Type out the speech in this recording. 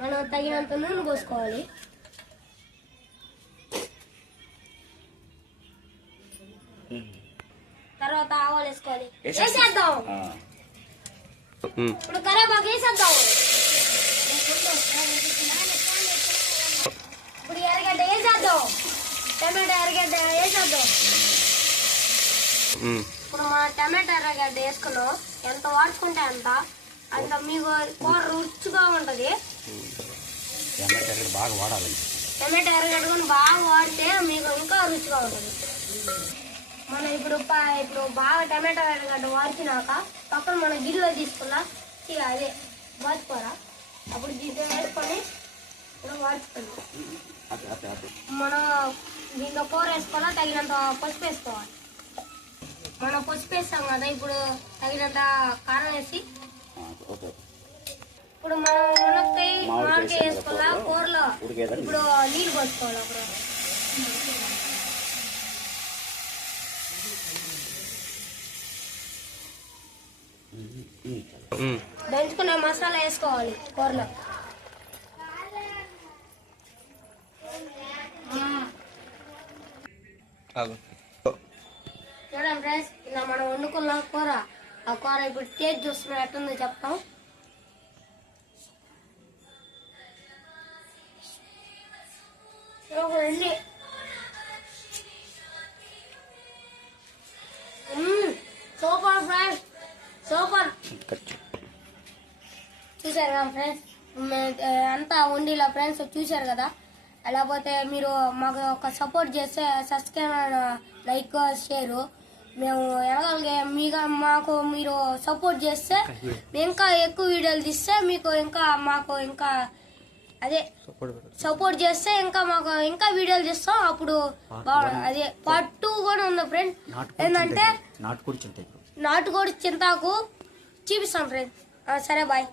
మనం తగినంత నూనె పోసుకోవాలి. తర్వాత ఆవాలు వేసుకోవాలి. వేసేద్దాం. ఇప్పుడు కరేపాకు వేసేద్దాం. ఇప్పుడు ఎర్రగడ్డ వేసేద్దాం. టమాటా ఎర్రగడ్డ వేసేద్దాం. ఇప్పుడు మన టమాటా ఎర్రగడ్డ వేసుకున్నాం. ఎంత వాడుకుంటే అంత అంత మీకు కూర రుచిగా ఉంటది. టమాటా ఎర్రగడ్డ బాగా వాడాలి. టమాటా ఎర్రగడ్డ కూడా బాగా వాడితే మీకు ఇంకా రుచిగా ఉంటుంది. మనం ఇప్పుడు ఇప్పుడు బాగా టమాటా ఎర్రగడ్డ వాడినాక పక్కన మన గిన్నెలో తీసుకున్నా ఇక అదే వాచిపోరా అప్పుడు దీంట్లో వేసుకొని అటు మనం దీంట్లో కూర వేసుకోవాలా? తగినంత పసుపు వేసుకోవాలి. మనం పసుపు వేస్తాం కదా ఇప్పుడు తగినంత కారం వేసి ఇప్పుడు మనం మునక్కాయ మామిడికాయ మామిడికాయ వేసాం వేసుకోవాలా కదా కూరలో ఉడికేదా ఇప్పుడు నీళ్ళు పోసుకోవాలి. దంచుకున్న మసాలా వేసుకోవాలి కూరలో. చూడండి ఫ్రెండ్స్ ఇలా మనం వండుకున్న కూర ఆ కూర ఇప్పుడు టేస్ట్ చూస్తున్నా ఎట్టుందో చెప్తాం సూపర్ ఫ్రెండ్స్. సూపర్. చూశారు కదా ఫ్రెండ్స్? అంతా వండిలా ఫ్రెండ్స్ చూశారు కదా? లేకపోతే మీరు మాకు ఒక సపోర్ట్ చేస్తే సబ్స్క్రైబ్ లైక్ షేర్. మేము ఎలాగే మీకు మాకు మీరు సపోర్ట్ చేస్తే మేము ఇంకా ఎక్కువ వీడియోలు తీస్తే మీకు ఇంకా మాకు ఇంకా అదే సపోర్ట్ చేస్తే ఇంకా మాకు ఇంకా వీడియోలు చేస్తాం అప్పుడు అదే పార్ట్ టూ కూడా ఉంది ఫ్రెండ్ ఏంటంటే నాటుకోడి చింతాకు. చూపిస్తాం ఫ్రెండ్ సరే బాయ్